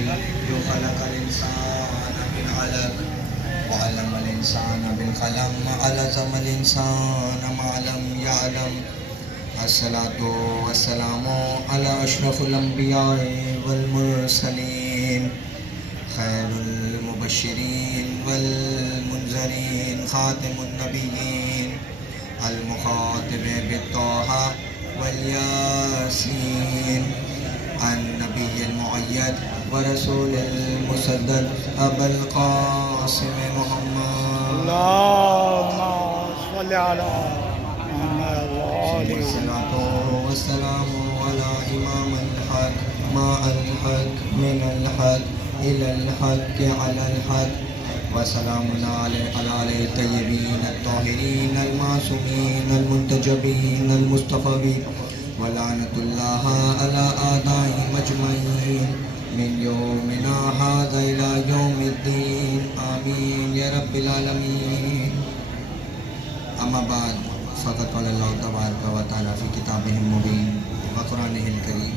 جو خلق الانسان من علق وعلم الانسان بالقلم علم الانسان ما لم يعلم الصلاة والسلام على اشرف الانبیاء والمرسلین خیر المبشرین والمنذرین خاتم النبیین المخاطب بالطه والياسين النبي المؤيد ورسول المسدد أبا القاسم محمد اللهم صل على محمد وآله والصلاة والسلام على إمام الحق مع الحق من الحق إلى الحق على الحق وسلام على الطيبين الطاهرين المعصومين المنتجبين المصطفين ولعنة الله على أعدائهم أجمعين من يومنا هذا إلى يوم الدين آمين يا رب العالمين. أما بعد فقد قال الله تبارك وتعالى في كتابه المبين وقرآنه الكريم.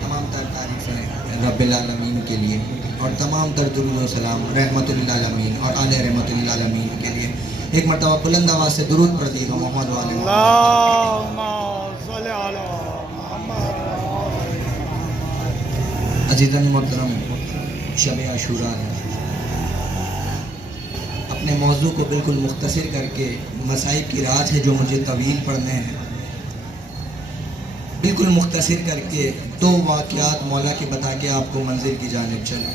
تمام تر تعریفیں رب العالمین کے لیے اور تمام تر درود و سلام رحمت للعالمین اور آل رحمت للعالمین کے لیے. ایک مرتبہ بلند آواز سے درود پڑھتے ہیں محمد والے. اللهم صل على محمد. عزیزاً محترم، شب عاشوراء ہے. اپنے موضوع کو بالکل مختصر کر کے مصائب کی رات ہے جو مجھے طویل پڑھنے ہیں، بالکل مختصر کر کے دو واقعات مولا کے بتا کے آپ کو منزل کی جانب چلیں.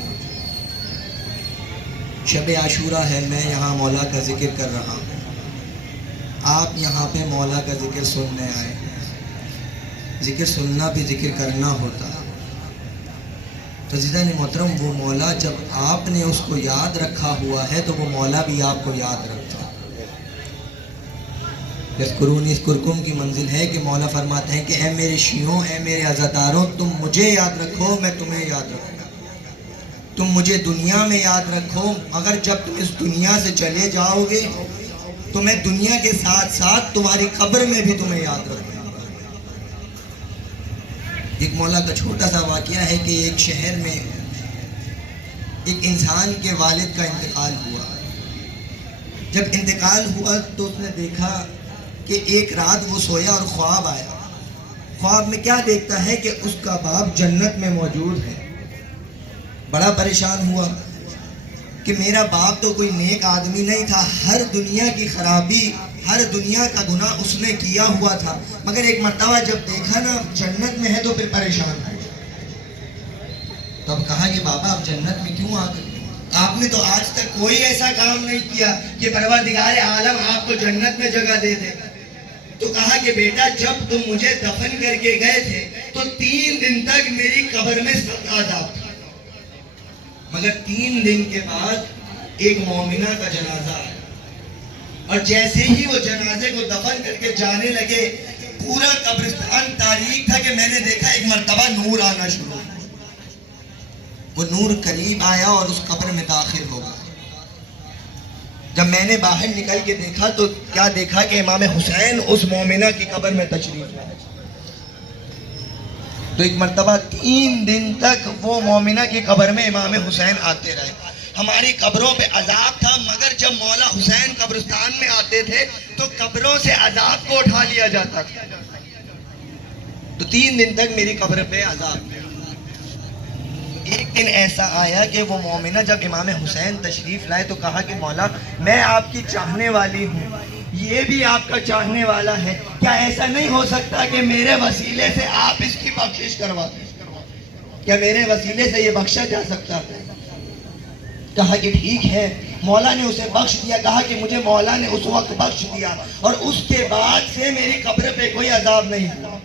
شب عاشوراء ہے، میں یہاں مولا کا ذکر کر رہا ہوں، آپ یہاں پہ مولا کا ذکر سننے آئے. ذکر سننا بھی ذکر کرنا ہوتا. تو عزیزان محترم، وہ مولا جب آپ نے اس کو یاد رکھا ہوا ہے تو وہ مولا بھی آپ کو یاد رکھتا. یذکرونی اذکرکم کی منزل ہے کہ مولا فرماتے ہیں کہ اے میرے شیعوں، اے میرے عزاداروں، تم مجھے یاد رکھو، میں تمہیں یاد رکھوں. تم مجھے دنیا میں یاد رکھو، مگر جب تم اس دنیا سے چلے جاؤ گے تو میں دنیا کے ساتھ ساتھ تمہاری قبر میں بھی تمہیں یاد رکھوں. ایک مولا کا چھوٹا سا واقعہ ہے کہ ایک شہر میں ایک انسان کے والد کا انتقال ہوا. جب انتقال ہوا تو اس نے دیکھا کہ ایک رات وہ سویا اور خواب آیا. خواب میں کیا دیکھتا ہے کہ اس کا باپ جنت میں موجود ہے. بڑا پریشان ہوا کہ میرا باپ تو کوئی نیک آدمی نہیں تھا، ہر دنیا کی خرابی، ہر دنیا کا گناہ اس نے کیا ہوا تھا، مگر ایک مرتبہ جب دیکھا نا جنت میں ہے تو پھر پریشان ہوا. تب کہا کہ بابا آپ جنت میں کیوں آ گئے؟ آپ نے تو آج تک کوئی ایسا کام نہیں کیا کہ پروردگار عالم آپ کو جنت میں جگہ دے دے. تو کہا کہ بیٹا جب تم مجھے دفن کر کے گئے تھے تو 3 دن تک میری قبر میں سخت عذاب تھا، مگر 3 دن کے بعد ایک مومنہ کا جنازہ آیا اور جیسے ہی وہ جنازے کو دفن کر کے جانے لگے پورا قبرستان تاریک تھا کہ میں نے دیکھا ایک مرتبہ نور آنا شروع ہوا. وہ نور قریب آیا اور اس قبر میں داخل ہو گیا. جب میں نے باہر نکل کے دیکھا تو کیا دیکھا کہ امام حسین اس مومنہ کی قبر میں تشریف لائے. تو ایک مرتبہ 3 دن تک وہ مومنہ کی قبر میں امام حسین آتے رہے. ہماری قبروں پہ عذاب تھا، مگر جب مولا حسین قبرستان میں آتے تھے تو قبروں سے عذاب کو اٹھا لیا جاتا تھا. تو 3 دن تک میری قبر پہ عذاب. ایک دن ایسا آیا کہ وہ مومنہ جب امام حسین تشریف لائے تو کہا کہ مولا میں آپ کی چاہنے والی ہوں، یہ بھی آپ کا چاہنے والا ہے، کیا ایسا نہیں ہو سکتا کہ میرے وسیلے سے آپ اس کی بخشش کروا دیں؟ کیا میرے وسیلے سے یہ بخشا جا سکتا ہے؟ کہا کہ ٹھیک ہے. مولا نے اسے بخش دیا. کہا کہ مجھے مولا نے اس وقت بخش دیا اور اس کے بعد سے میری قبر پہ کوئی عذاب نہیں ہوا.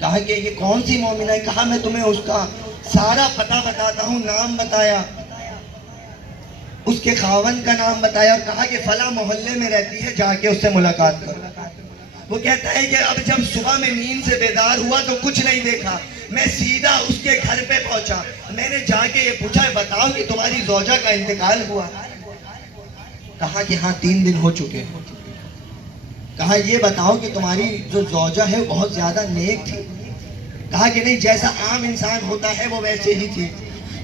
کہا کہ یہ کون سی مومنہ ہے؟ کہا میں تمہیں اس کا سارا پتہ بتاتا ہوں. نام بتایا، اس کے خاوند کا نام بتایا اور کہا کہ فلاں محلے میں رہتی ہے، جا کے اس سے ملاقات کرو. وہ کہتا ہے کہ اب جب صبح میں نیند سے بیدار ہوا تو کچھ نہیں دیکھا، میں سیدھا اس کے گھر پہ پہنچا. میں نے جا کے یہ پوچھا بتاؤ کہ تمہاری زوجہ کا انتقال ہوا؟ کہا کہ ہاں 3 دن ہو چکے. کہا یہ بتاؤ کہ تمہاری جو زوجہ ہے بہت زیادہ نیک تھی؟ کہا کہ نہیں، جیسا عام انسان ہوتا ہے وہ ویسے ہی تھی.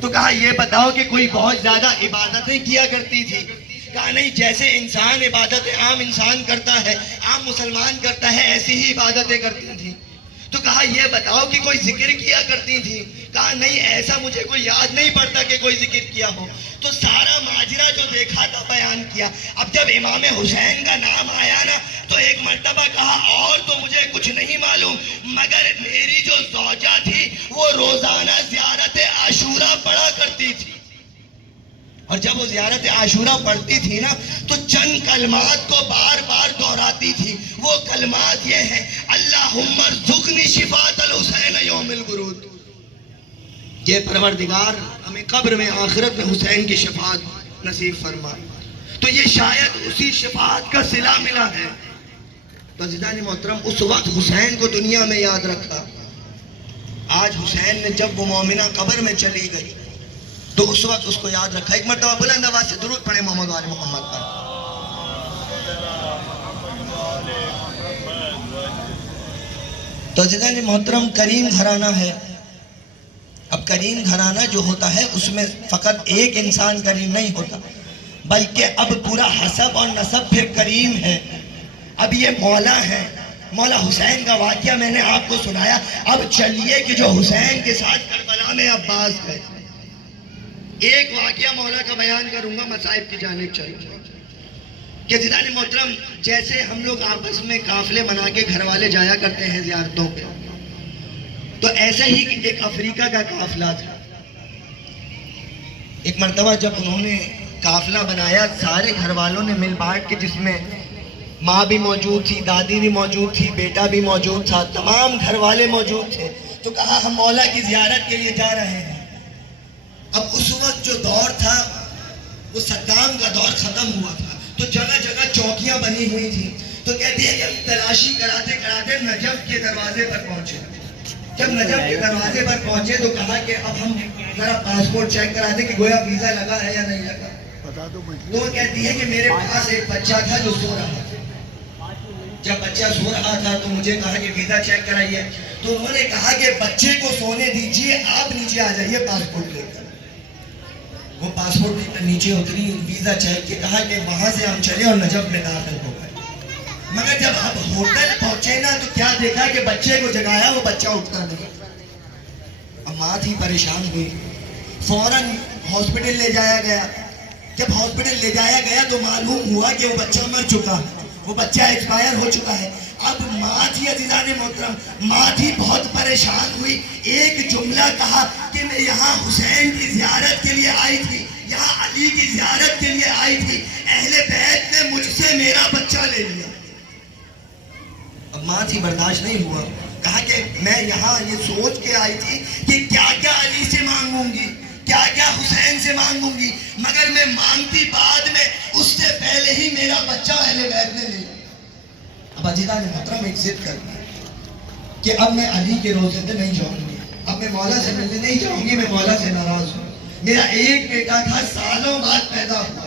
تو کہا یہ بتاؤ کہ کوئی بہت زیادہ عبادتیں کیا کرتی تھی؟ کہا نہیں، جیسے انسان عبادتیں عام انسان کرتا ہے، عام مسلمان کرتا ہے، ایسی ہی عبادتیں کرتی تھی۔ تو کہا یہ بتاؤ کہ کوئی ذکر کیا کرتی تھی؟ کہا نہیں، ایسا مجھے کوئی یاد نہیں پڑتا کہ کوئی ذکر کیا ہو۔ تو سارا ماجرا جو دیکھا تھا بیان کیا۔ اب جب امام حسین کا نام آیا نا تو ایک مرتبہ کہا اور تو مجھے کچھ نہیں معلوم، مگر میری جو زوجہ تھی وہ روزانہ زیارت عاشورہ پڑھا کرتی تھی، اور جب وہ زیارت عاشورہ پڑھتی تھی نا تو چند کلمات کو بار بار دہراتی تھی۔ وہ کلمات یہ ہیں: اللہم ارزقنی شفاۃ الحسین یوم الورود، یہ پروردگار ہمیں قبر میں آخرت میں حسین کی شفاعت نصیب فرما۔ تو یہ شاید اسی شفاعت کا صلہ ملا ہے۔ تو عزیزان محترم، اس وقت حسین کو دنیا میں یاد رکھا۔ آج حسین نے جب وہ مومنہ قبر میں چلی گئی تو اس وقت اس کو یاد رکھا۔ ایک مرتبہ بلند آواز سے درود پڑھیں محمد وآل محمد پر۔ تو عزیزان محترم، کریم گھرانہ ہے۔ اب کریم گھرانہ جو ہوتا ہے اس میں فقط ایک انسان کریم نہیں ہوتا، بلکہ اب پورا حسب اور نسب پھر کریم ہے۔ اب یہ مولا ہے۔ مولا حسین کا واقعہ میں نے آپ کو سنایا، اب چلیے کہ جو حسین کے ساتھ کربلا میں عباس گئے، ایک واقعہ مولا کا بیان کروں گا، مصائب کی جانب چلوں کہ عزیزان محترم، جیسے ہم لوگ آپس میں قافلے بنا کے گھر والے جایا کرتے ہیں زیارتوں پہ، تو ایسا ہی ایک افریقہ کا قافلہ تھا۔ ایک مرتبہ جب انہوں نے قافلہ بنایا، سارے گھر والوں نے مل بانٹ کے، جس میں ماں بھی موجود تھی، دادی بھی موجود تھی، بیٹا بھی موجود تھا، تمام گھر والے موجود تھے، تو کہا ہم مولا کی زیارت کے لیے جا رہے ہیں۔ اب اس وقت جو دور تھا وہ صدام کا دور ختم ہوا تھا، تو جگہ جگہ چوکیاں بنی ہوئی تھی۔ تو کہتی ہے کہ ہم تلاشی کراتے کراتے نجف کے دروازے پر پہنچے۔ جب نجف کے دروازے پر پہنچے تو کہا کہ اب ہم ذرا پاسپورٹ چیک کراتے کہ گویا ویزا لگا ہے یا نہیں لگا۔ تو وہ کہتی ہے کہ میرے پاس ایک بچہ تھا جو سو رہا تھا۔ جب بچہ سو رہا تھا تو مجھے کہا کہ ویزا چیک کرائیے۔ تو انہوں نے کہا کہ بچے کو سونے دیجئے، آپ نیچے آ جائیے پاسپورٹ لے کر۔ وہ پاسپورٹ لے کر نیچے اتری، ویزا چیک کے کہا کہ وہاں سے ہم چلے اور نجف میں داخل ہو گئے۔ مگر جب اب ہوٹل پہنچے نا تو کیا دیکھا کہ بچے کو جگایا، وہ بچہ اٹھتا نہیں۔ اب ماں تھی پریشان ہوئی، فوراً ہاسپٹل لے جایا گیا۔ جب ہاسپٹل لے جایا گیا تو معلوم ہوا کہ وہ بچہ مر چکا ہے، وہ بچہ ایکسپائر ہو چکا ہے۔ اب ماں تھی عزیزان محترم، ماں تھی بہت پریشان ہوئی، ایک جملہ کہا کہ میں یہاں حسین کی زیارت کے لیے آئی تھی، یہاں علی کی زیارت کے لیے آئی تھی، اہل بیت نے مجھ سے میرا بچہ لے لیا۔ اب ماں تھی، برداشت نہیں ہوا، کہا کہ میں یہاں یہ سوچ کے آئی تھی کہ کیا کیا علی سے مانگوں گی، کیا کیا حسین سے مانگوں گی، مگر میں مانگتی بعد میں، اس سے پہلے ہی میرا بچہ اہل بیت نے لے لیا۔ اب عزیزان محترم ایک ضد کر دی کہ اب میں علی کے روزے پہ نہیں جاؤں گی، اب میں مولا سے ملنے نہیں جاؤں گی، میں مولا سے ناراض ہوں۔ میرا ایک بیٹا تھا، سالوں بعد پیدا ہوا،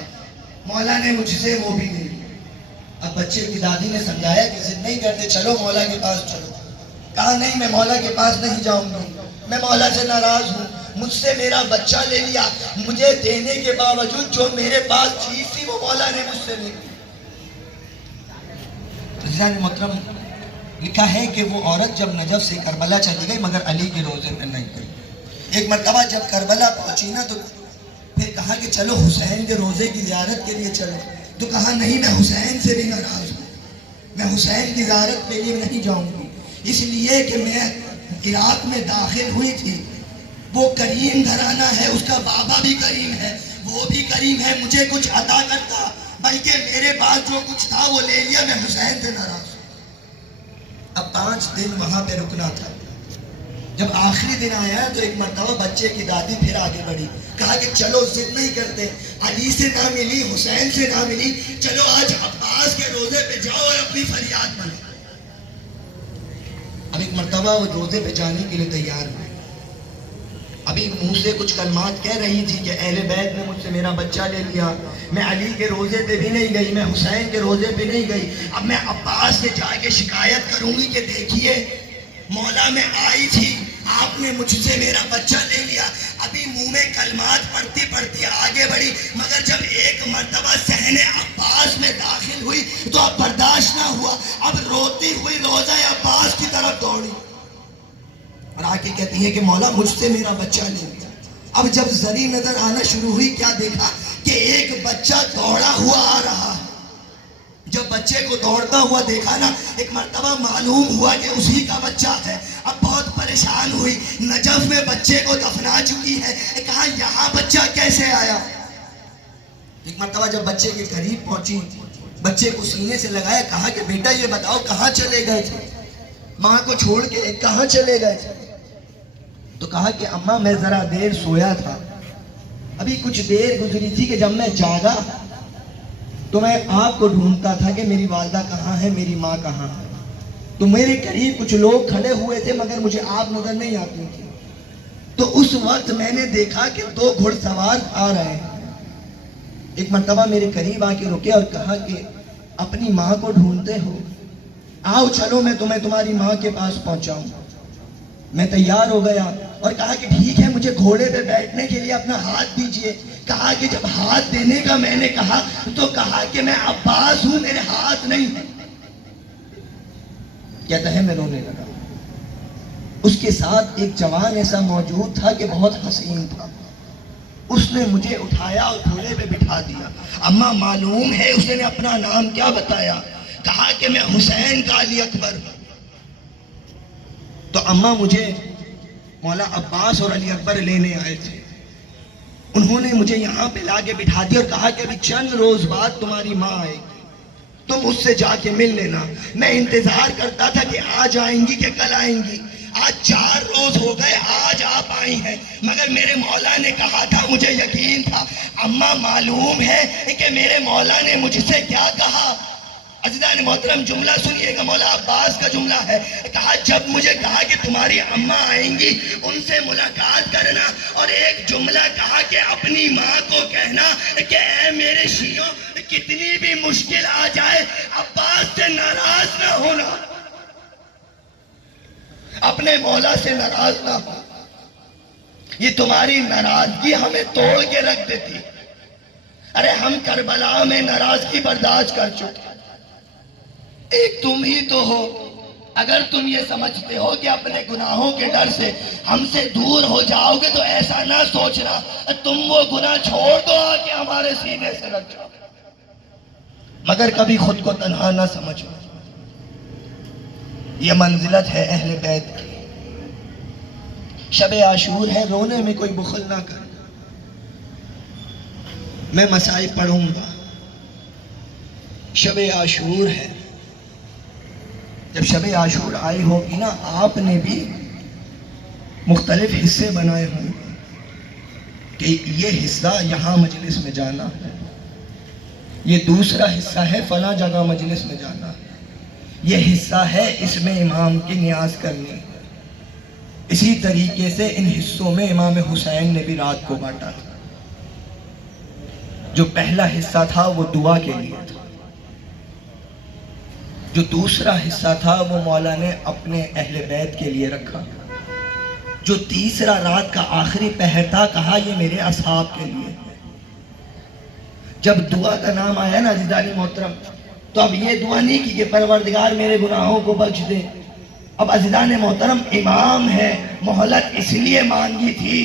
مولا نے مجھ سے وہ بھی دے لیا۔ اب بچے کی دادی نے سمجھایا کہ ضد نہیں کرتے، چلو مولا کے پاس چلو۔ کہا نہیں، میں مولا کے پاس نہیں جاؤں گی، میں مولا سے ناراض ہوں، مجھ سے میرا بچہ لے لیا، مجھے دینے کے باوجود جو میرے پاس چیز تھی وہ مولا نے مجھ سے لے لی۔ عزیزان محترم، لکھا ہے کہ وہ عورت جب نجف سے کربلا چلی گئی مگر علی کے روزے پہ نہیں گئی۔ ایک مرتبہ جب کربلا پہنچی نا تو پھر کہا کہ چلو حسین کے روزے کی زیارت کے لیے چلو۔ تو کہا نہیں، میں حسین سے بھی ناراض ہوں، میں حسین کی زیارت کے لیے نہیں جاؤں گی، اس لیے کہ میں عراق میں داخل ہوئی تھی، وہ کریم گھرانہ ہے، اس کا بابا بھی کریم ہے، وہ بھی کریم ہے، مجھے کچھ عطا کرتا، بلکہ میرے پاس جو کچھ تھا وہ لے لیا، میں حسین سے ناراض ہوں۔ اب 5 دن وہاں پہ رکنا تھا۔ جب آخری دن آیا تو ایک مرتبہ بچے کی دادی پھر آگے بڑھی، کہا کہ چلو ضد نہیں کرتے، علی سے نہ ملی، حسین سے نہ ملی، چلو آج عباس کے روزے پہ جاؤ اور اپنی فریاد منو۔ اب ایک مرتبہ وہ روزے پہ جانے کے لیے تیار ہوئے۔ ابھی منہ سے کچھ کلمات کہہ رہی تھی کہ اہل بیت نے مجھ سے میرا بچہ لے لیا، میں علی کے روزے پہ بھی نہیں گئی، میں حسین کے روزے پہ نہیں گئی، اب میں عباس سے جا کے شکایت کروں گی کہ دیکھیے مولا میں آئی تھی، آپ نے مجھ سے میرا بچہ لے لیا۔ ابھی منہ میں کلمات پڑھتی پڑھتی آگے بڑھی، مگر جب ایک مرتبہ صحن عباس میں داخل ہوئی تو اب برداشت نہ ہوا، اب روتی ہوئی روضہ عباس کی طرف دوڑی اور آ کے کہتی ہے کہ مولا مجھ سے میرا بچہ نہیں گیا۔ اب جب زری نظر آنا شروع ہوئی، کیا دیکھا کہ ایک بچہ دوڑا ہوا آ رہا ہے۔ جب بچے کو دوڑتا ہوا دیکھا نا، ایک مرتبہ معلوم ہوا کہ اسی کا بچہ ہے۔ اب بہت پریشان ہوئی، نجف میں بچے کو دفنا چکی ہے، کہا یہاں بچہ کیسے آیا؟ ایک مرتبہ جب بچے کے قریب پہنچی، بچے کو سینے سے لگایا، کہا کہ بیٹا یہ بتاؤ کہاں چلے گئے تھے؟ ماں کو چھوڑ کے کہاں چلے گئے تھے؟ تو کہا کہ اماں میں ذرا دیر سویا تھا، ابھی کچھ دیر گزری تھی کہ جب میں جاگا تو میں آپ کو ڈھونڈتا تھا کہ میری والدہ کہاں ہے، میری ماں کہاں ہے۔ تو میرے قریب کچھ لوگ کھڑے ہوئے تھے مگر مجھے آپ نظر نہیں آتی تھی، تو اس وقت میں نے دیکھا کہ 2 گھڑ سوار آ رہے ہیں۔ ایک مرتبہ میرے قریب آ کے رکے اور کہا کہ اپنی ماں کو ڈھونڈتے ہو، آؤ چلو میں تمہیں تمہاری ماں کے پاس پہنچاؤں۔ میں تیار ہو گیا اور کہا کہ ٹھیک ہے، مجھے گھوڑے پہ بیٹھنے کے لیے اپنا ہاتھ دیجئے۔ کہا کہ جب ہاتھ دینے کا میں نے کہا تو کہا کہ میں عباس ہوں، میرے ہاتھ نہیں ہے۔ کہتا ہے میں رونے لگا۔ اس کے ساتھ ایک جوان ایسا موجود تھا کہ بہت حسین تھا، اس نے مجھے اٹھایا اور گھوڑے پہ بٹھا دیا۔ اماں معلوم ہے اس نے اپنا نام کیا بتایا؟ کہا کہ میں حسین کا علی اکبر ہوں۔ تو اماں مجھے مولا عباس اور علی اکبر لینے آئے تھے، انہوں نے مجھے یہاں پہ لا کے بٹھا دیا اور کہا کہ ابھی چند روز بعد تمہاری ماں آئے گی، تم اس سے جا کے مل لینا۔ میں انتظار کرتا تھا کہ آج آئیں گی کہ کل آئیں گی۔ آج 4 روز ہو گئے، آج آپ آئی ہیں، مگر میرے مولا نے کہا تھا، مجھے یقین تھا۔ اماں معلوم ہے کہ میرے مولا نے مجھ سے کیا کہا؟ عزیزان محترم جملہ سنیے گا، مولا عباس کا جملہ ہے۔ کہا جب مجھے کہا کہ تمہاری اماں آئیں گی ان سے ملاقات کرنا، اور ایک جملہ کہا کہ اپنی ماں کو کہنا کہ اے میرے شیعوں کتنی بھی مشکل آ جائے عباس سے ناراض نہ ہونا، اپنے مولا سے ناراض نہ ہو۔ یہ تمہاری ناراضگی ہمیں توڑ کے رکھ دیتی۔ ارے ہم کربلا میں ناراضگی برداشت کر چکے، ایک تم ہی تو ہو۔ اگر تم یہ سمجھتے ہو کہ اپنے گناہوں کے ڈر سے ہم سے دور ہو جاؤ گے تو ایسا نہ سوچنا، تم وہ گناہ چھوڑ دو آ کے ہمارے سینے سے رکھ جاؤ، مگر کبھی خود کو تنہا نہ سمجھو۔ یہ منزلت ہے اہل بیت کی۔ شب عاشور ہے، رونے میں کوئی بخل نہ کر، میں مسائب پڑھوں گا۔ شب عاشور ہے، جب شب عاشور آئی ہوگی نا، آپ نے بھی مختلف حصے بنائے ہوں کہ یہ حصہ یہاں مجلس میں جانا ہے، یہ دوسرا حصہ ہے فلاں جگہ مجلس میں جانا ہے، یہ حصہ ہے اس میں امام کی نیاز کرنی۔ اسی طریقے سے ان حصوں میں امام حسین نے بھی رات کو بانٹا تھا۔ جو پہلا حصہ تھا وہ دعا کے لیے تھا، جو دوسرا حصہ تھا وہ مولا نے اپنے اہل بیت کے لیے رکھا، جو تیسرا رات کا آخری پہر تھا کہا یہ میرے اصحاب کے لیے۔ جب دعا کا نام آیا نا عزیزان محترم، تو اب یہ دعا نہیں کی کہ پروردگار میرے گناہوں کو بخش دے۔ اب عزیزان محترم امام ہے، مہلت اس لیے مانگی تھی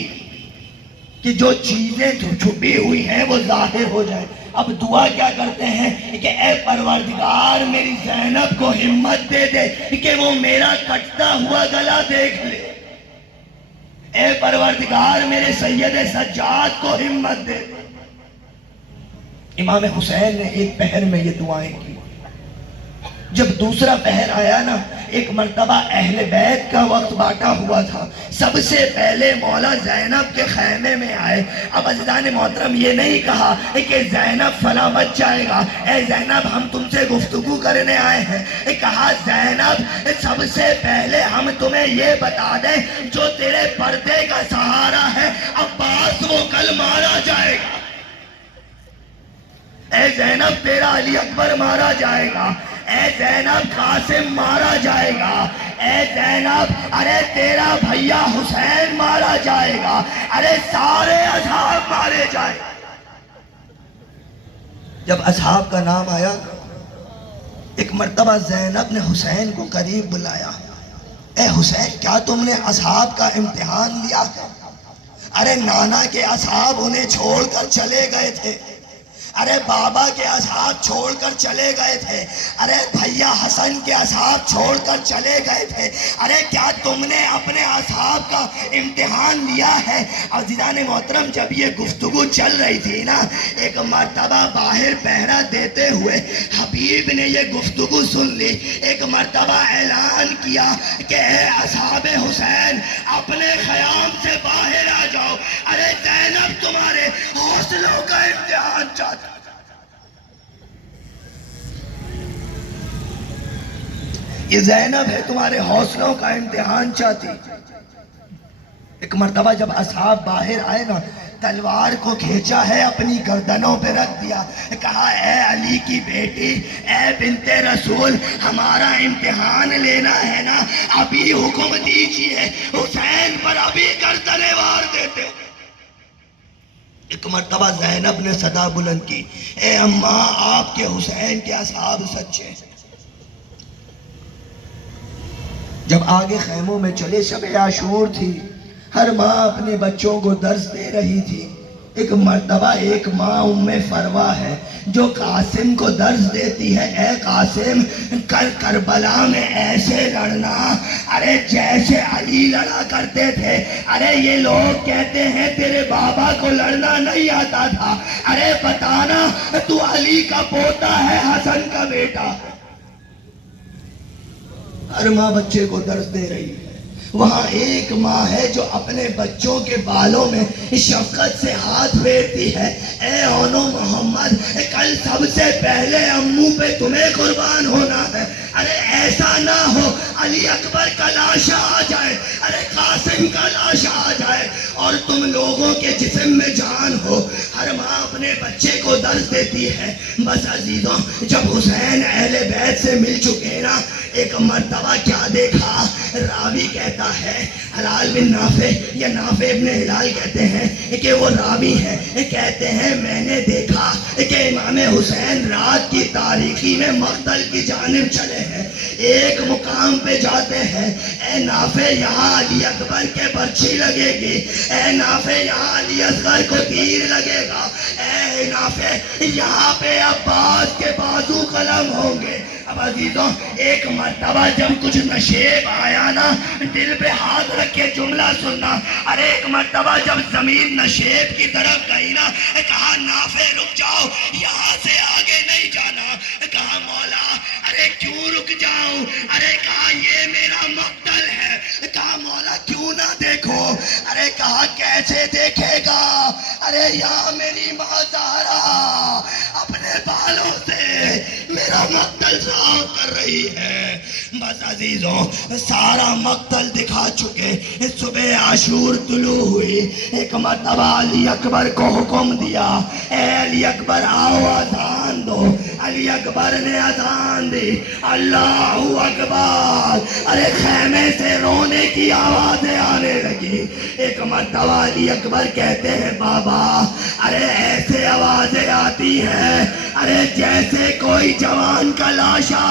کہ جو چیزیں چھپی ہوئی ہیں وہ ظاہر ہو جائیں۔ اب دعا کیا کرتے ہیں کہ اے پروردگار میری زینب کو ہمت دے دے کہ وہ میرا کٹتا ہوا گلا دیکھ لے، اے پروردگار میرے سید سجاد کو ہمت دے دے۔ امام حسین نے ایک پہر میں یہ دعائیں کی۔ جب دوسرا پہر آیا نا، ایک مرتبہ اہل بیت کا وقت بانٹا ہوا تھا، سب سے پہلے مولا زینب کے خیمے میں آئے۔ اب عزیزان محترم یہ نہیں کہا کہ زینب فلاں بچ جائے گا، اے زینب ہم تم سے گفتگو کرنے آئے ہیں، کہا زینب سب سے پہلے ہم تمہیں یہ بتا دیں جو تیرے پردے کا سہارا ہے عباس وہ کل مارا جائے گا، اے زینب تیرا علی اکبر مارا جائے گا، اے زینب قاسم مارا جائے گا، اے زینب ارے تیرا بھیا حسین مارا جائے گا، ارے سارے اصحاب مارے جائے گا۔ جب اصحاب کا نام آیا، ایک مرتبہ زینب نے حسین کو قریب بلایا، اے حسین کیا تم نے اصحاب کا امتحان لیا ہے؟ ارے نانا کے اصحاب انہیں چھوڑ کر چلے گئے تھے، ارے بابا کے اصحاب چھوڑ کر چلے گئے تھے، ارے بھیا حسن کے اصحاب چھوڑ کر چلے گئے تھے، ارے کیا تم نے اپنے اصحاب کا امتحان لیا ہے؟ عزیزان محترم، جب یہ گفتگو چل رہی تھی نا، ایک مرتبہ باہر پہرا دیتے ہوئے حبیب نے یہ گفتگو سن لی، ایک مرتبہ اعلان کیا کہ اے اصحاب حسین اپنے خیام سے باہر آ جاؤ، ارے زینب تمہارے حوصلوں کا امتحان چاہتا۔ یہ زینب ہے تمہارے حوصلوں کا امتحان چاہتی۔ ایک مرتبہ جب اصحاب باہر آئے نا، تلوار کو کھینچا ہے اپنی گردنوں پہ رکھ دیا، کہا اے علی کی بیٹی، اے بنت رسول، ہمارا امتحان لینا ہے نا، ابھی حکم دیجئے، حسین پر ابھی گردنیں وار دیتے۔ ایک مرتبہ زینب نے صدا بلند کی، اے اماں آپ کے حسین کے اصحاب سچے۔ جب آگے خیموں میں چلے، شب عاشور تھی، ہر ماں اپنے بچوں کو درس دے رہی تھی۔ ایک مرتبہ ایک ماں ام فروا ہے جو قاسم کو درس دیتی ہے، اے قاسم کربلا میں ایسے لڑنا، ارے جیسے علی لڑا کرتے تھے، ارے یہ لوگ کہتے ہیں تیرے بابا کو لڑنا نہیں آتا تھا، ارے بتانا تو علی کا پوتا ہے حسن کا بیٹا۔ ہر ماں بچے کو درس دے رہی ہے، وہاں ایک ماں ہے جو اپنے بچوں کے بالوں میں شفقت سے ہاتھ پھیرتی ہے، اے اونو محمد کل سب سے پہلے امو پہ تمہیں قربان ہونا ہے، ارے ایسا نہ ہو علی اکبر کا لاشا آ جائے، ارے قاسم کا لاشا آ جائے اور تم لوگوں کے جسم میں جان ہو۔ ہر ماں اپنے بچے کو درس دیتی ہے۔ بس عزیزوں، جب حسین اہل بیت سے مل چکے نا، ایک مرتبہ کیا دیکھا، راوی کہتا ہے ہلال بن نافع یا نافع ابن ہلال کہتے ہیں کہ وہ راوی ہے، کہتے ہیں میں نے دیکھا کہ امام حسین رات کی تاریکی میں مقتل کی جانب چلے ہیں، ایک مقام پہ جاتے ہیں، اے نافع یہاں علی اکبر کے برچھی لگے گی، اے نافع یہاں علی اصغر کو تیر لگے گا، اے نافع یہاں پہ عباس کے بازو قلم ہوں گے۔ اب عزیزوں، ایک مرتبہ جب کچھ نشیب آیا نا، دل پہ ہاتھ رکھ کے جملہ سننا، ارے ایک مرتبہ جب زمین نشیب کی طرف گئی نا، کہا نافع رک جاؤ، یہاں سے آگے نہیں جانا، کہا مولا ارے کیوں رک جاؤں، ارے کہا یہ میرا مقتل ہے، کہا مولا کیوں نہ دیکھو، ارے کہا کیسے دیکھے گا، ارے یہاں میری ماں زہرا اپنے بالوں سے میرا مقتل صاف کر رہی ہے۔ بس عزیزوں، سارا مقتل دکھا چکے، صبح عاشور طلوع ہوئی، ایک مرتبہ علی اکبر کو حکم دیا، اے علی اکبر آؤ اذان دو۔ علی اکبر نے اذان دی، اللہ اکبر، ارے خیمے سے رونے کی آوازیں آنے لگی۔ ایک مرتبہ علی اکبر کہتے ہیں بابا ارے ایسے آوازیں آتی ہیں ارے جیسے کوئی جوان کا لاشا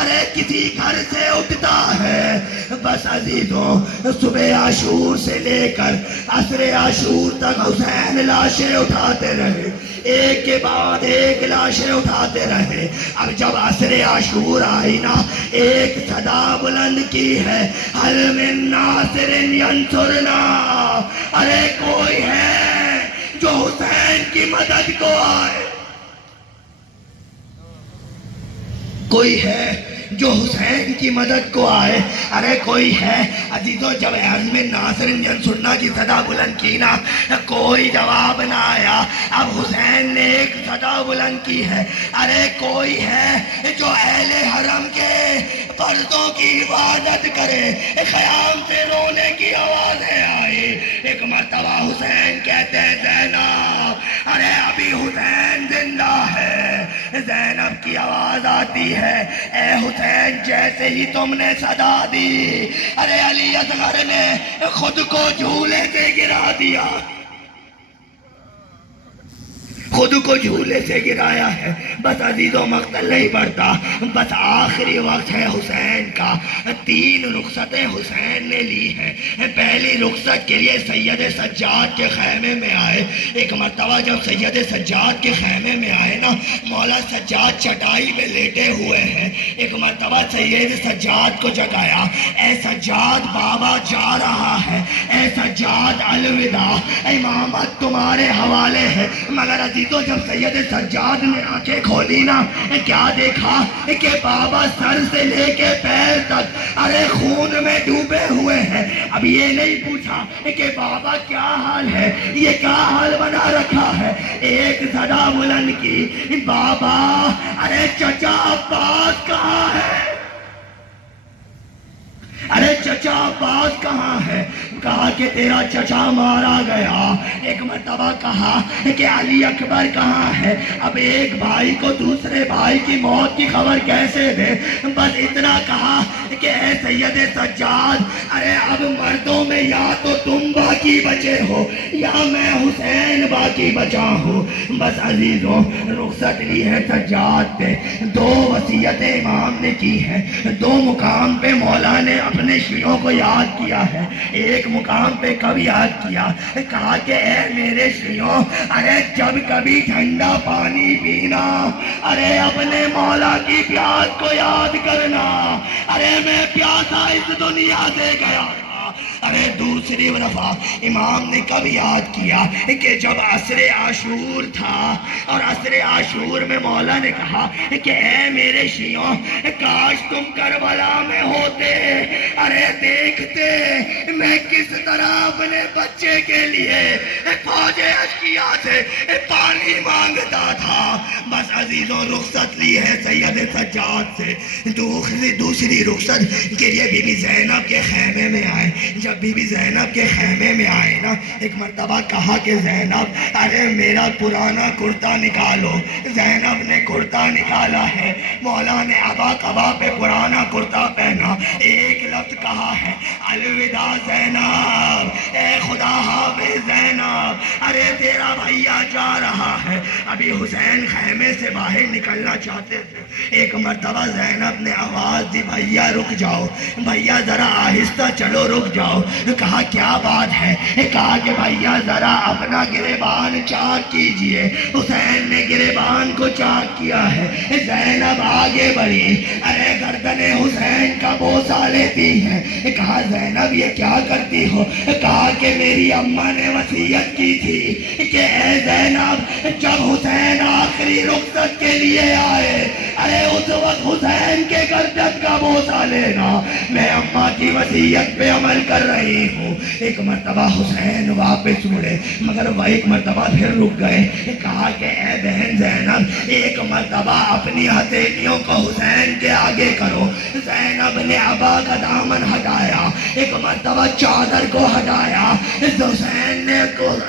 ارے کسی گھر سے اٹھتا ہے۔ بس عزیزوں، صبح عاشور سے لے کر عصر عاشور تک حسین لاشیں اٹھاتے رہے، ایک کے بعد ایک لاشیں اٹھاتے رہے۔ اب جب عصر عاشور آئی نا، ایک صدا بلند کی ہے، حل من ناصر ینصرنا، ارے کوئی ہے جو حسین کی مدد کو آئے، کوئی ہے جو حسین کی مدد کو آئے، ارے کوئی ہے۔ عزیزوں، جب عزم ناصر ینصرنا کی صدا بلند کی نا، کوئی جواب نہ آیا۔ اب حسین نے ایک صدا بلند کی ہے، ارے کوئی ہے جو اہل حرم کے فردوں کی حفاظت کرے۔ خیام سے رونے کی آوازیں آئی۔ ایک مرتبہ حسین کہتے ہیں زینب ارے ابھی حسین زندہ ہے، زینب کی آواز آتی ہے، اے حسین جیسے ہی تم نے صدا دی، ارے علی اصغر نے خود کو جھولے سے گرا دیا، خود کو جھولے سے گرایا ہے۔ بس عزیزوں مقتل نہیں پڑتا، بس آخری وقت ہے حسین کا۔ 3 رخصتیں حسین نے لی ہیں۔ پہلی رخصت کے لیے سید سجاد کے خیمے میں آئے۔ ایک مرتبہ جب سید سجاد کے خیمے میں آئے نا، مولا سجاد چٹائی میں لیٹے ہوئے ہیں۔ ایک مرتبہ سید سجاد کو جگایا، اے سجاد بابا جا رہا ہے، اے سجاد الوداع، امامت تمہارے حوالے ہے۔ مگر عزیزوں جب سید سجاد نے آنکھیں کھولی نا، کیا دیکھا کہ بابا سر سے لے کے پیر تک ارے خون میں ڈوبے ہوئے ہیں۔ اب یہ نہیں پوچھا کہ بابا کیا حال ہے، یہ کیا حال بنا رکھا ہے۔ ایک صدا بلند کی، بابا ارے چچا عباس کہاں ہے، ارے چچا عباس کہاں ہے؟ کہا کہ تیرا چچا مارا گیا۔ ایک مرتبہ کہا کہ علی اکبر کہاں ہے؟ اب ایک بھائی کو دوسرے بھائی کی موت کی خبر کیسے دے؟ بس اتنا کہا کہ اے سید سجاد، ارے اب مردوں میں یا تو تم باقی بچے ہو یا میں حسین باقی بچا ہوں۔ بس عزیزوں رخصت لی ہے سجاد پہ، 2 وصیتیں امام نے کی ہیں، 2 مقام پہ مولا نے اپنے شیعوں کو یاد کیا ہے۔ ایک مقام پہ کب یاد کیا؟ کہا کہ اے میرے شیعوں، ارے جب کبھی ٹھنڈا پانی پینا، ارے اپنے مولا کی پیاس کو یاد کرنا، ارے میں پیاسا اس دنیا سے گیا۔ ارے دوسری دفعہ امام نے کب یاد کیا کہ جب عصر عاشور تھا اور عصر عاشور میں مولا نے کہا کہ اے میرے شیعوں کاش تم کربلا میں ہوتے، ارے دیکھتے میں کس طرح اپنے بچے کے لیے فوج اشقیاء سے پانی مانگتا تھا۔ بس عزیزوں رخصت لی ہے سید سجاد سے۔ دوسری رخصت کے لیے بی بی زینب کے خیمے میں آئے۔ جب بی بی زینب کے خیمے میں آئے نا، ایک مرتبہ کہا کہ زینب ارے میرا پرانا کرتا نکالو۔ زینب نے کرتا نکالا ہے، مولا نے ابا قبا پہ پرانا کرتا پہنا، ایک لفظ کہا ہے الوداع زینب، اے خدا حافظ زینب، ارے تیرا بھیا جا رہا ہے۔ ابھی حسین خیمے سے باہر نکلنا چاہتے تھے، ایک مرتبہ زینب نے آواز دی بھیا رک جاؤ، بھیا ذرا آہستہ چلو رک جاؤ۔ کہا کیا بات ہے؟ کہا کہ بھیا ذرا اپنا گریبان چاک کیجئے۔ حسین نے گریبان کو چاک کیا ہے۔ زینب آگے بڑھی، ارے گردن حسین کا بوسہ لیتی ہے۔ کہا زینب یہ کیا کرتی ہو؟ کہا کہ میری اماں نے وصیت کی تھی کہ اے زینب جب حسین آخری رخصت کے لیے آئے، ارے اس وقت حسین کے گردن کا بوسہ لینا۔ میں اماں کی وصیت پہ عمل کر رہی ہوں۔ ایک مرتبہ حسین واپس مڑے، مگر وہ ایک مرتبہ پھر رک گئے۔ کہا کہ اے بہن زینب ایک مرتبہ اپنی ہتھیلیوں کو حسین کے آگے کرو۔ زینب نے ابا کا دامن ہٹایا، ایک مرتبہ چادر کو ہٹایا۔ حسین نے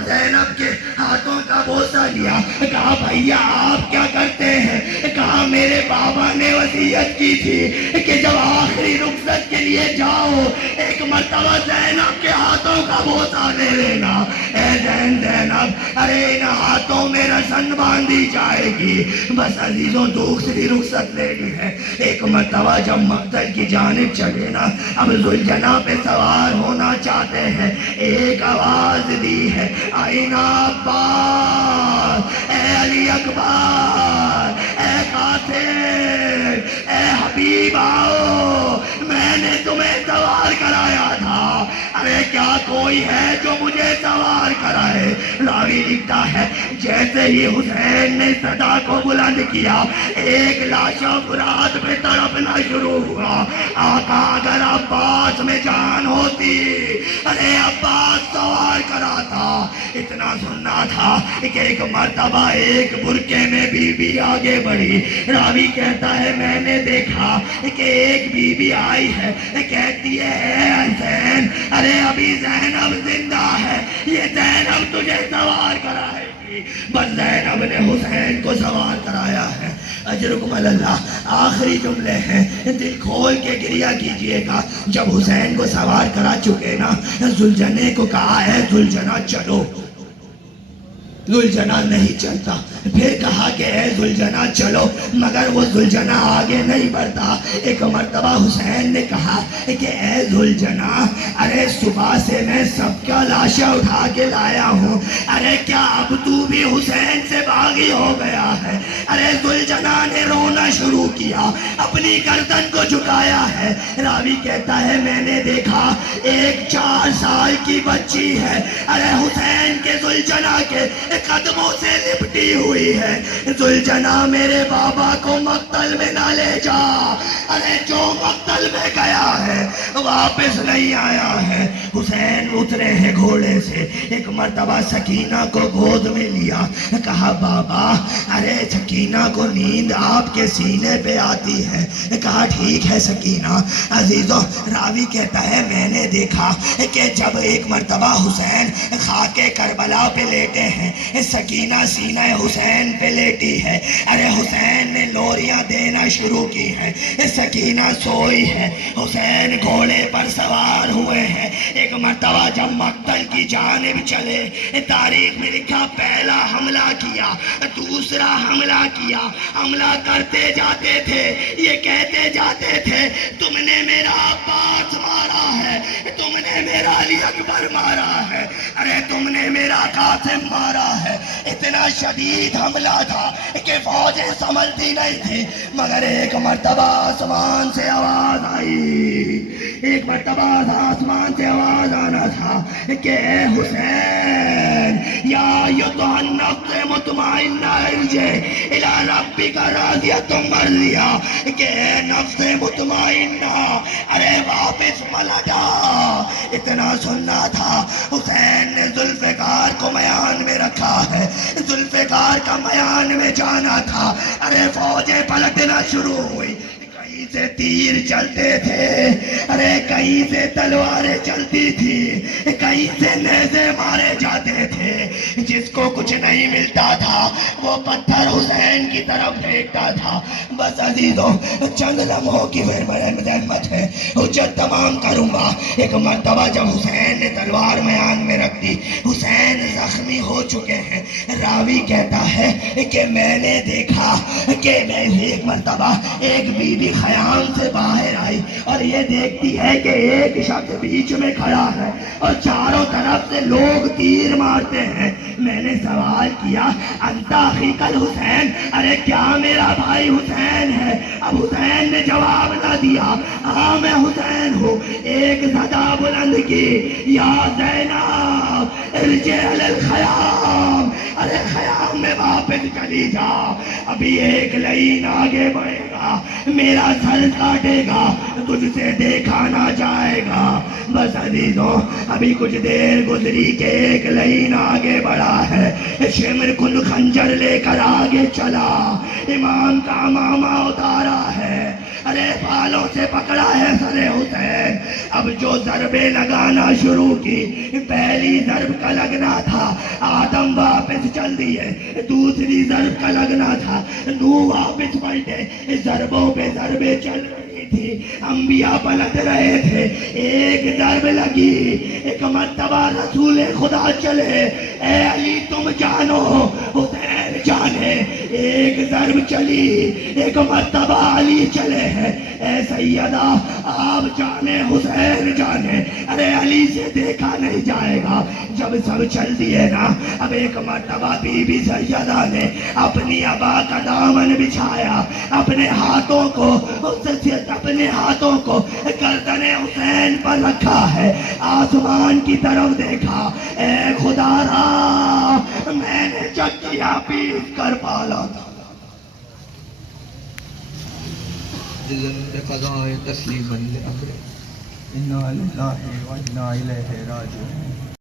زینب کے ہاتھوں کا بوسہ لیا۔ کہا بھیا آپ کیا کرتے ہیں؟ کہا میرے بابا نے وصیت کی تھی کہ جب آخری رخصت کے لیے جاؤ ایک مرتبہ زینب کے ہاتھوں کا بوسہ لے لینا۔ اے زینب ارے ان ہاتھوں میں رسن باندھی جائے گی۔ بس عزیزوں دوسری رخصت لے لی ہے۔ ایک مرتبہ جب مقتل کی جانب چلے نا، اب ذوالجناح پہ سوار ہونا چاہتے ہیں، ایک آواز دی ہے آئینہ عباس، اے علی اکبر، اے قاسم، اے حبیب آؤ، میں نے تمہیں سوار کرایا تھا، ارے کیا کوئی ہے جو مجھے سوار کرائے؟ راوی لکھتا ہے جیسے ہی حسین نے صدا کو بلند کیا، ایک لاشا فرات پہ تڑپنا شروع ہوا۔ آقا اگر عباس میں جان ہوتی، ارے عباس سوار کراتا۔ اتنا سننا تھا کہ ایک مرتبہ ایک برقعے میں بی بی آگے بڑھی۔ راوی کہتا ہے میں نے دیکھا کہ ایک بی بی آئی ہے، کہتی ہے اے حسین ارے ابھی زینب زندہ ہے، یہ زینب تجھے سوار کرائے گی۔ دی، بس زینب نے حسین کو سوار کرایا ہے۔ اجرکم اللہ۔ آخری جملے ہیں، دل کھول کے گریہ کیجئے گا۔ جب حسین کو سوار کرا چکے نا، ذوالجناح کو کہا ہے ذوالجناح چلو، ذوالجناح نہیں چلتا۔ پھر کہا کہ اے ذوالجناح چلو، مگر وہ ذوالجناح آگے نہیں بڑھتا۔ ایک مرتبہ حسین نے کہا کہ اے ذوالجناح، ارے صبح سے میں سب کا لاشیں اٹھا کے لایا ہوں، ارے کیا اب تو بھی حسین سے باغی ہو گیا ہے؟ ارے ذوالجناح نے رونا شروع کیا، اپنی گردن کو جھکایا ہے۔ راوی کہتا ہے میں نے دیکھا ایک 4 سال کی بچی ہے، ارے حسین کے ذوالجناح کے قدموں سے لپٹی ہوئی ہے۔ ذوالجناح میرے بابا کو مقتل میں نہ لے جا، ارے جو مقتل میں گیا ہے واپس نہیں آیا ہے۔ حسین اترے ہیں گھوڑے سے، ایک مرتبہ سکینہ کو گود میں لیا، کہا بابا ارے سکینہ کو نیند آپ کے سینے پہ آتی ہے۔ کہا ٹھیک ہے سکینہ۔ عزیزو، راوی کہتا ہے میں نے دیکھا کہ جب ایک مرتبہ حسین خاک کربلا پہ لیٹے ہیں، سکینہ سینہ حسین پہ لیٹی ہے، ارے حسین نے لوریاں دینا شروع کی ہیں، سکینہ سوئی ہے، حسین گھوڑے پر سوار ہوئے ہیں۔ ایک مرتبہ جب مقتل کی جانب چلے، تاریخ میں لکھا پہلا حملہ کیا، دوسرا حملہ کیا، حملہ کرتے جاتے تھے، یہ کہتے جاتے تھے تم نے میرا عباس مارا ہے، تم نے میرا علی اکبر مارا ہے، ارے تم نے میرا قاسم مارا ہے۔ اتنا شدید حملہ تھا کہ فوجیں سنبھلتی نہیں تھی، مگر ایک مرتبہ آسمان سے آواز آئی، ایک مرتبہ آسمان سے آواز آنا تھا کہ اے حسین یا ایھا النفس مطمئنہ ارجع الی ربک راضیۃ مرضیہ، کہ اے نفس مطمئنہ ارے واپس ملا جا۔ اتنا سننا تھا۔ حسین نے ذوالفقار کو میان میں رکھا ہے، ذوالفقار کا میان میں جانا تھا، ارے فوجیں پلٹنا شروع ہوئی، کہیں سے تیر چلتے تھے، ارے کہیں سے تلواریں چلتی تھی، کہیں سے نیزے مارے جاتے تھے، جس کو کچھ نہیں ملتا تھا وہ پتھر حسین کی طرف پھینکتا تھا۔ بس عزیزوں، چند لمحوں کی زحمت ہے، حجت تمام کروں گا۔ ایک مرتبہ جب حسین نے تلوار میان میں رکھ دی، حسین زخمی ہو چکے ہیں۔ راوی کہتا ہے کہ میں نے دیکھا کہ میں ایک مرتبہ ایک بی بی خیام سے باہر آئی اور یہ دیکھتی ہے کہ ایک شخص بیچ میں کھڑا ہے اور چاروں طرف سے لوگ تیر مارتے ہیں۔ میں نے سوال کیا انت اخیک الحسین، ارے کیا میرا بھائی حسین ہے؟ اب حسین نے جواب نہ دیا، ہاں میں حسین ہوں۔ ایک صدا بلند کی، یا زینب ارجع الی الخیام، ارے خیام میں واپس چلی جا، ابھی ایک لائن آگے بڑھے گا، میرا سر کاٹے گا، تجھ سے دیکھا نہ جائے گا۔ بس عزیزوں، ابھی کچھ دیر گزری کہ ایک لائن آگے بڑھا ہے، شمر کن خنجر لے کر آگے چلا، امام کا امامہ اتارا ہے، ارے بالوں سے پکڑا ہے سر حسین۔ اب جو ضربیں لگانا شروع کی، پہلی ضرب کا لگنا تھا آدم واپس چل دیے، دوسری ضرب کا لگنا تھا نوح واپس پلٹے، ضربوں پہ ضربیں چل رہی تھی، انبیاء پلٹ رہے تھے۔ ایک ضرب لگی، ایک مرتبہ رسول خدا چلے، اے علی تم جانو، حسین جانے، ایک ضرب چلی، ایک مرتبہ علی چلے ہیں، اے سیدہ آپ جانے، حسین جانے، ارے علی سے دیکھا نہیں جائے گا۔ جب سب چل دیے نا، اب ایک مرتبہ بی بی سیدہ نے اپنی عبا کا دامن بچھایا، اپنے ہاتھوں کو گردن حسین پر رکھا ہے، آسمان کی طرف دیکھا، اے خدا را میں نے چکیا پیس کر پالا تھا۔ قضاء تسلیما لامر، انا للہ و انا الیہ راجعون۔